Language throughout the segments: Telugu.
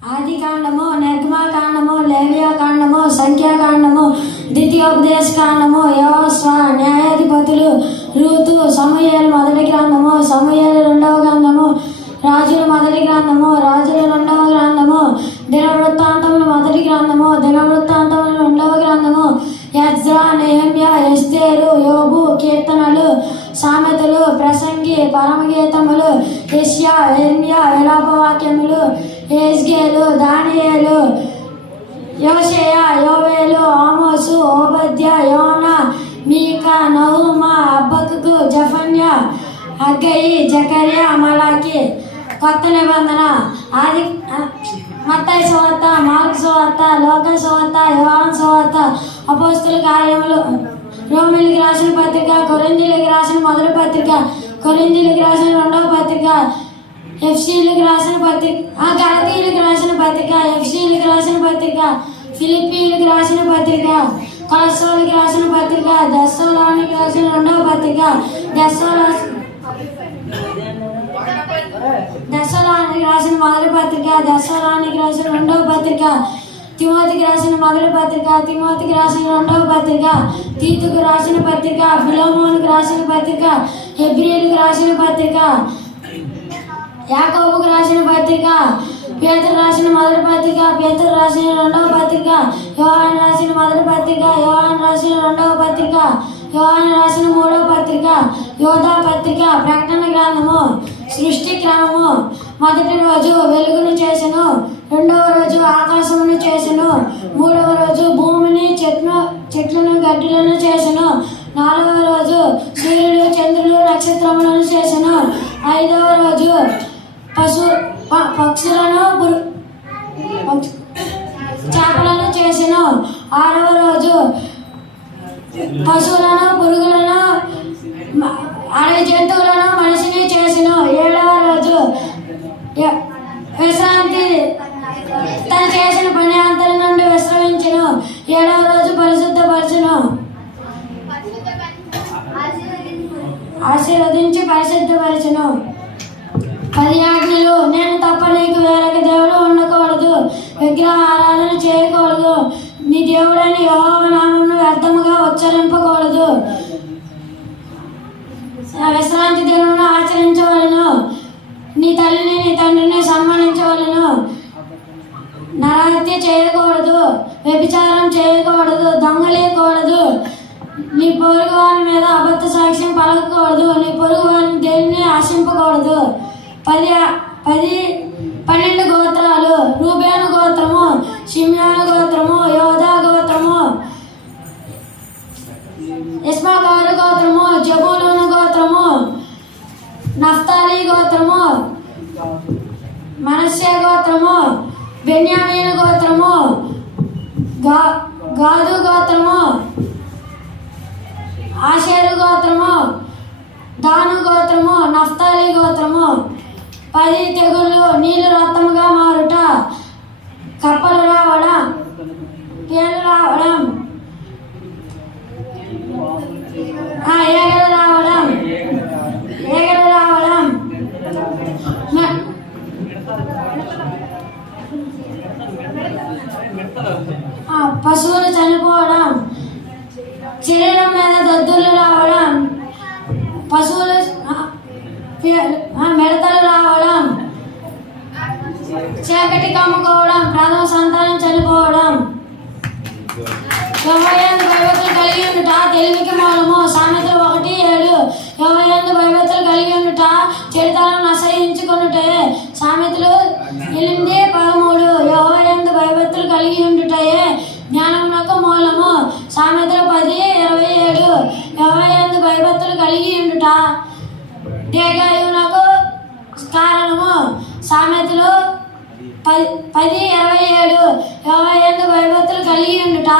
ఆదికాండము, నిర్గమకాండము, లేవియాకాండము, సంఖ్యాకాండము, ద్వితీయోపదేశకాండము, యెహోషువ, న్యాయాధిపతులు, రూతు, సమూయేలు మొదటి గ్రంథము, సమూయేలు రెండవ గ్రంథము, రాజుల మొదటి గ్రంథము, రాజుల రెండవ గ్రంథము, దినవృత్తాంతముల మొదటి గ్రంథము, దినవృత్తాంతముల రెండవ గ్రంథము, ఎజ్రా, నెహెమ్యా, ఎస్తేరు, యోబు, కీర్తనలు, సామెతలు, ప్రసంగి, పరమగీతములు, యెషయా, యెర్మీయా, విలాపవాక్యములు, యెహెజ్కేలు, దానియేలు, యోషేయ, యోవేలు, ఆమోసు, ఓబద్య, యోనా, మీకా, నహూమా, హబక్కూకు, జెఫన్యా, హగ్గయి, జకర్యా, మలాకి. కొత్త నిబంధన ఆది మత్తయి సువార్త, మార్కు సువార్త, లూకా సువార్త, యోహాను సువార్త, అపోస్తల కార్యములు, రోమీయులకు రాసిన పత్రిక, కొరింథీయులకు రాసిన మొదటి పత్రిక, కొరింథీయులకు రాసిన రెండవ పత్రిక, ఎఫెసీయులకు రాసిన పత్రిక, గలతీయులకు రాసిన పత్రిక, ఎఫెసీయులకు రాసిన పత్రిక, ఫిలిప్పీయులకు రాసిన పత్రిక, కొలస్సీయులకు రాసిన పత్రిక, దెస్సలోనికి రాసిన రెండవ పత్రిక, దెస్సలోనికి రాసిన మొదటి పత్రిక, దెస్సలోనికి రాసిన రెండవ పత్రిక, తిమోతికి రాసిన మొదటి పత్రిక, తిమోతికి రాసిన రెండవ పత్రిక, తీతుకు రాసిన పత్రిక, ఫిలెమోనుకు రాసిన పత్రిక, హెబ్రీయులకు రాసిన పత్రిక, యాకోబుకు రాసిన పత్రిక, పేతురు రాసిన మొదటి పత్రిక, పేతురు రాసిన రెండవ పత్రిక, యోహాను రాసిన మొదటి పత్రిక, యోహాను రాసిన రెండవ పత్రిక, యోహాను రాసిన మూడవ పత్రిక, యోధా పత్రిక, ప్రకటన గ్రంథము, సృష్టి క్రమము. మొదటి రోజు వెలుగును చేసెను, రెండవ రోజు ఆకాశమును చేసెను, మూడవ రోజు భూమిని, చెట్లను గడ్డులను చేసెను, నాలుగవ రోజు సూర్యుడు, చంద్రులు, నక్షత్రములను చేసెను, ఐదవ రోజు పక్షులను, చేపలను చేసెను, ఆరవ రోజు పశువులను, పురుగులను, అడవి జంతువులను, మనిషిని చేసెను, ఏడవ రోజు విశ్రాంతి, తను చేసిన పని అంతటి నుండి విశ్రమించెను, ఏడవ రోజు పరిశుద్ధపరచును, ఆశీర్వదించి పరిశుద్ధపరచును. 10 ఆజ్ఞలు. నేను తప్ప నీకు వేరొక దేవుడు ఉండకూడదు, విగ్రహారాధన చేయకూడదు, నీ దేవుడైన యెహోవా నామమును వ్యర్థముగా ఉచ్చరింపకూడదు, విశ్రాంతి దినమును ఆచరించవలెను, నీ తల్లిని నీ తండ్రిని సన్మానించవలెను, నరహత్య చేయకూడదు, వ్యభిచారం చేయకూడదు, దొంగలేయకూడదు, నీ పొరుగువాని మీద అబద్ధ సాక్ష్యం పలకకూడదు, నీ పొరుగువాని దేనిని ఆశింపకూడదు. 12 గోత్రాలు. రూబేను గోత్రము, షిమ్యోను గోత్రము, యోధా గోత్రము, ఇస్సాకారు గోత్రము, జబూలూను గోత్రము, నఫ్తాలి గోత్రము, మనష్షే గోత్రము, బెన్యామీను గోత్రము, గాదు గోత్రము, ఆషేరు గోత్రము, దాను గోత్రము, నఫ్తాలి గోత్రము. 10 తెగుళ్ళు. నీళ్లు రక్తముగా మారుట, కప్పలు రావడం, పేలు రావడం, ఈగలు రావడం, పశువులు చనిపోవడం, శరీరం మీద దద్దులు రావడం, పశువులు మిడతలు రావడం, చీకటి కమ్ముకోవడం, ప్రథమ సంతానం చనిపోవడం. 28 భయభక్తులు కలిగి ఉండుట తెలివికి మూలము. సామెతలు 1:7. 28 భయభక్తులు కలిగి ఉండుట చెడుతలను అసహించుకొనుటే. సామెతలు 8:13. 28 భయభక్తులు కలిగి ఉండుటయే జ్ఞానమునకు మూలము. సామెతలు 10:27. 28 భయభక్తులు కలిగి ఉండుట దీర్ఘాయువునకు కారణము. సామెతలు 10:27. 28 భయభక్తులు కలిగి ఉండుట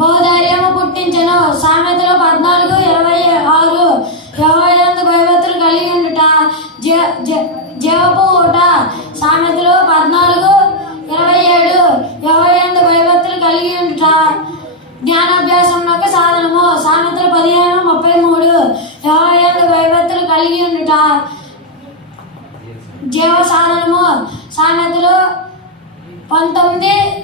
బహుధైర్యము పుట్టించెను. సామెతలు 14:26. 28 భయభక్తులు కలిగి ఉండుట జీవపు ఊట. సామెతలు 14:27. 28 భయభక్తులు కలిగి ఉండుట జ్ఞానాభ్యాసమునకు సాధనము. సామెతలు 15:33. 28 భయభక్తులు కలిగి ఉండుట జీవ సాధనము. సామెతలు 19